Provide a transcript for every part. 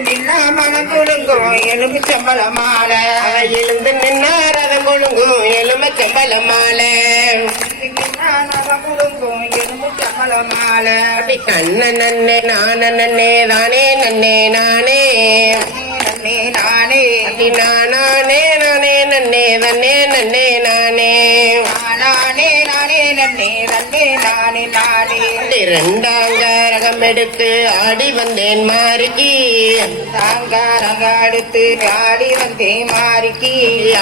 நின்னா மனம் குழுங்கும் எலும்பு சம்பள மாலை எழுந்து நின்னா ரதம் கொழுங்கும் எலும்பு சம்பள மாலை குழுங்கும் எலும்பு சம்பள மாலை கண்ண நன்னே நான நன்னே தானே நன்னே நானே நன்னே நானே நானே நானே நன்னே தன்னே நன்னே நானே நானே நானே நன்னே நன்னே நானே நானே இரண்டாங்க ரகம் எடுத்து ஆடி வந்தேன் மாறிக்கி தாங்காரங்க அடுத்து ஆடி வந்தே மாறிக்கி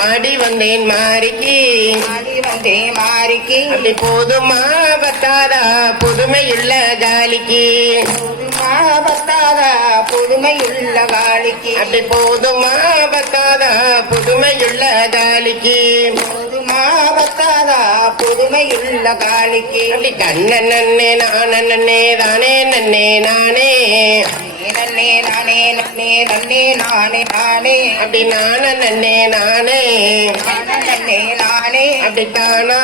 ஆடி வந்தேன் மாறிக்கி ஆடி வந்தே மாறிக்கி அப்படி போதுமா பத்தாதா புதுமையுள்ள காலிக்கு புதுமா பத்தாதா புதுமையுள்ள காலிக்கு அப்படி போதுமா பத்தாதா புதுமையுள்ள காலிக்கு போதுமா பத்தாதா புதுமையுள்ள காலிக்கு அப்படி கண்ண நன்னே நான நன்னே தானே நன்னே நானே நன்னே நானே நன்னே நன்னே நானே நானே அப்படி நான நன்னே நானே நன்னே நானே அப்படி தானே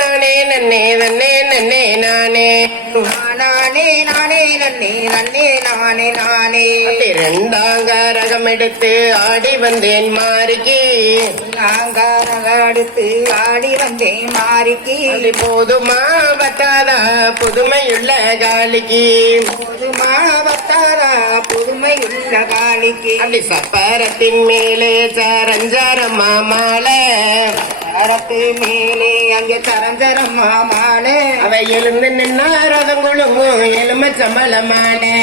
நானே நன்னே நன்னே நன்னே நானே நானே நானே நன்னே நன்னே நானே நானே இரண்டாங்க ரகம் எடுத்து ஆடி வந்தேன் மாறிக்கி நாங்காரங்க அடுத்து ஆடி வந்தே மாறிக்கு அப்படி போதுமா பத்தாதா புதுமையுள்ள காலிக்கு போதுமா பத்தாதா புதுமையுள்ள காலிக்கு அப்படி சப்பரத்தின் மேலே சரஞ்சரமா மாலை அரத்து மேலே அங்கே சரஞ்சரம்மா மாலை அவை எழுந்து நின்னா ரதம் கொழுங்கும் எலும சம்பள மாலை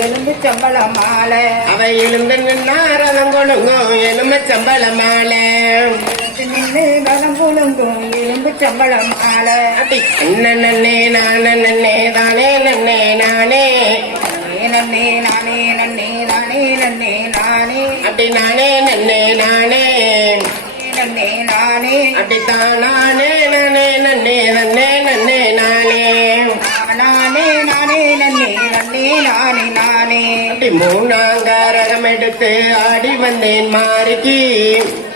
எலும்பு சம்பள மாலை அவை எழுந்து நின்னா ரதம் கொழுங்கும் எலும சம்பள மாலை நின்று நலம் கொழுங்கும் எலும்பு சம்பள மாலை அப்படி என்ன நன்னே நான நன்னே தானே நன்னே நானே நன்னே நானே நன்னே நானே நன்னே நானே அப்படி நானே நன்னே நானே நன்னே நானே அப்படி தானே நானே நன்னே நன்னே நன்னே நானே நானே நானே நன்னே நன்னே நானே நானே அப்படி மூணாங்க ரகம் எடுத்து ஆடி வந்தேன் மாறிக்கி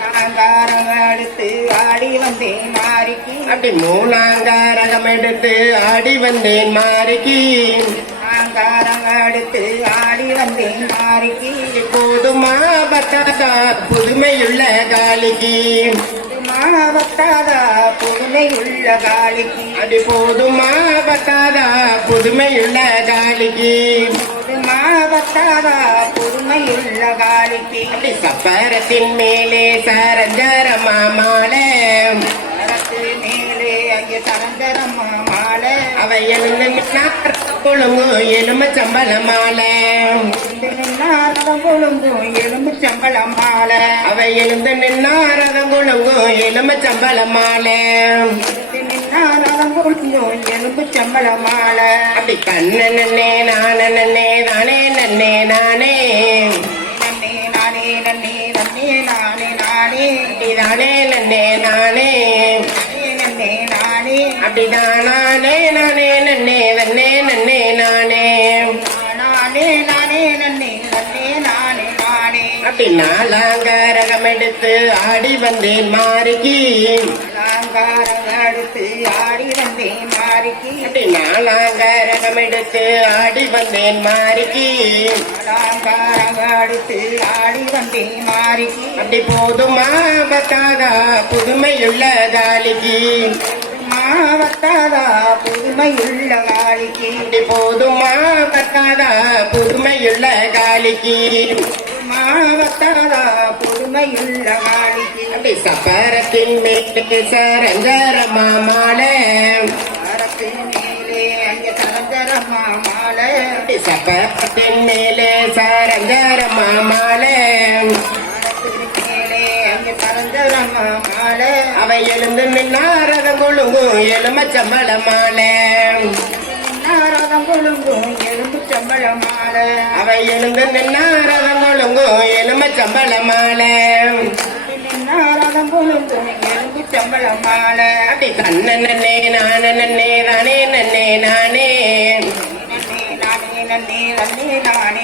நாங்காரங்க அடுத்து ஆடி வந்தேன் மாறிக்கு அப்படி மூணாங்க ரகம் எடுத்து ஆடி வந்தேன் மாறிக்கு நாங்காரங்க அடுத்து ஆடி வந்தேன் மாறிக்கு போதுமா பத்தாதா புதுமையுள்ள காலிக்கு பத்தாதா புதுமையுள்ள காலிக்கு அடி போதுமா பத்தாதா புதுமையுள்ள காலிக்கு புதுமா பத்தாதா புதுமையுள்ள காலிக்கு அப்படி சப்பரத்தின் மேலே சரஞ்சரமா மாலை அரசு மேலே அங்கே சரஞ்சரம்மா மாலை அவை எழுந்து கொழுங்கும் எலும சம்பள மாலை ரதம் கொழுங்கும் எலும்பு சம்பள மாலை அவை எழுந்து நின்னா ரதம் கொழுங்கும் எலும சம்பள மாலை ரதம் கொழுங்கும் எலும்பு சம்பள மாலை அப்படி கண்ண நன்னே நான நன்னே தானே நன்னே நானே நன்னே நானே நன்னே நன்னே நானே நானே அப்படி தானே நன்னே நானே நன்னே நானே அப்படி தானே நானே நன்னே நன்னே நன்னே நானே நானே நானே நன்னே நன்னே நானே நானே அப்படி நாலாங்க ரகம் எடுத்து ஆடி வந்தேன் மாறிக்கி நாங்காரங்க அடுத்து ஆடி வந்தேன் மாறிக்கு அப்படி நாலாங்க ரகம் எடுத்து ஆடி வந்தேன் மாறிக்கு நாங்காரங்க அடுத்து ஆடி வந்தேன் மாறிக்கு அப்படி போதுமா பத்தாதா புதுமையுள்ள காலிக்கு மாவத்தாதா புதுமையுள்ள காலிக்கு அப்படி போதுமா பத்தாதா புதுமையுள்ள காலிக்கு மாவத்தாதா புதுமையுள்ள காலிக்கு அப்படி சப்பரத்தின் மேலே சரஞ்சரமா மாலை அரசு மேலே அங்கே சரஞ்சரம்மா மாலை அப்படி சப்பரத்தின் மேலே சரஞ்சரமா மாலை மேலே அங்கே சரஞ்சரம்மா மாலை அவை எழுந்து நின்னா ரதம் கொழுங்கும் எலும சம்பள மாலை ரதம் கொழுங்கும் எலும்பு சம்பள மாலை அவை எழுந்து நின்னா ரதம் கொழுங்கும் எலும சம்பள மாலை ரதம் கொழுங்கும் எலும்பு சம்பள மாலை அப்படி கண்ண நன்னே நான நன்னே தானே நன்னே நானே நன்னே நானே நன்னே நன்னே நானே